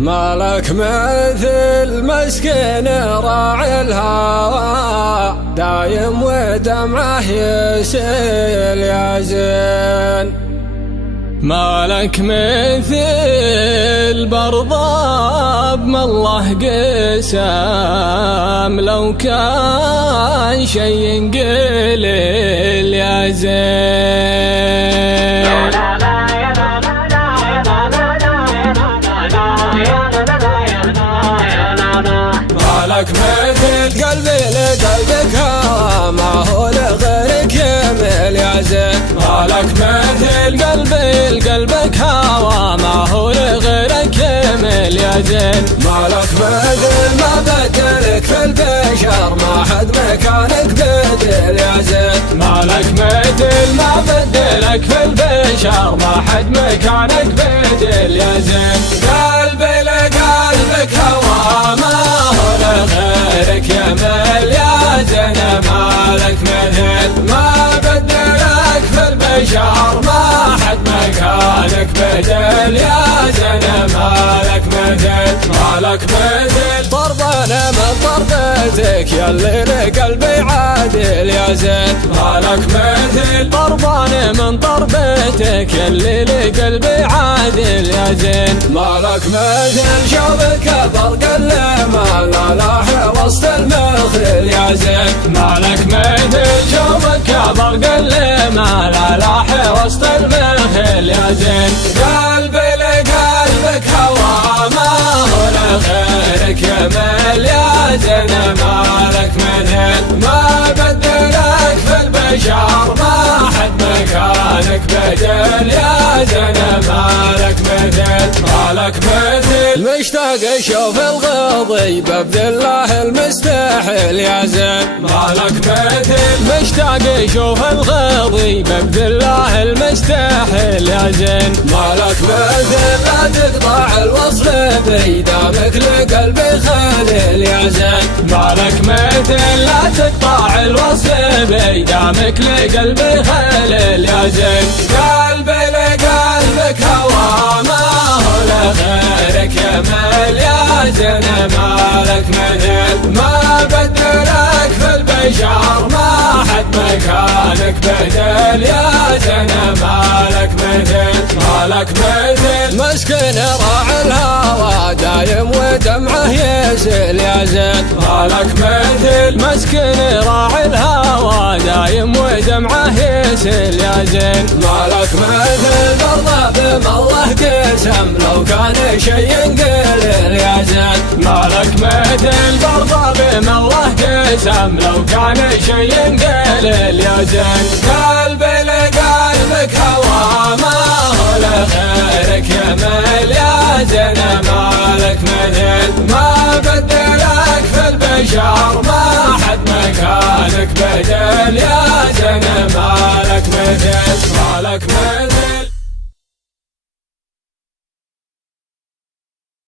مالك مثل مسكين راعي الهوى، دايم ودمعه يسيل يا زين. مالك مثل برضاب ما الله قسم، لو كان شي قليل يا زين. مالك مثل قلبي لقلبك هوى، ما هو لغيرك يميل يا زين. مالك مثل قلبي لقلبك هوى، ما هو لغيرك يميل يا زين. مالك مثل ما بدلك في البشر، ما حد مكانك بدل يا زين. مالك مثل ما بدلك في البشر، ما حد مكانك بدل يا زين. قلبي لقلبك هوى، ما هو لغيرك يميل يا زين. مالك مثل ما بدلك في البشر، ما حد مكانك بدل يا زين. مالك مثل ضربنا من ضربتك ياللي لقلبي عادل يا زين. مالك مثل ضربنا من ضربتك ياللي لقلبي عادل يا زين. مالك مثل شوفك برق الليمة لا لاح وسط المخيل يا زين. مالك مثل شوفك برق الليمة لا لاح وسط المخيل يا زين. قلبي لقلبك هوى، ما هو لغيرك يميل يا زين. مالك مثل ما بدلك في البشر، ما حد مكانك بدل يا زين. مالك مثل مشتاق اشوف الغضي ببذل له المستحيل يا زين. مالك مثل مشتاق اشوف الغضي ببذل له المستحيل يا زين. مالك مثل لا تقطع الوصل بيدامك لقلبي خليل يا زين. مالك مثل لا تقطع الوصل بيدامك لقلبي خليل يا زين. قلبي لقلبك هوى، ما هو لغيرك يميل يا زين. مالك مثل ما بدلك في البشر، ما حد مكانك بدل يا زين. مالك مثل مسكين راعي الهوى، دايم ودمعه يسيل يا زين. مالك مثل مسكين راعي الهوى، دايم ودمعه يسيل يا زين. مالك مثل برضه بما الله قسم، لو كان شي قليل يا زين. مالك مثل برضه بما الله قسم، لو كان شي قليل يا زين. قلبي لقلبك هوى، ما هو لغيرك يميل يا زين. مالك مثل ما بدلك في البشر، ما حد مكانك بدل يا زين. مالك مثل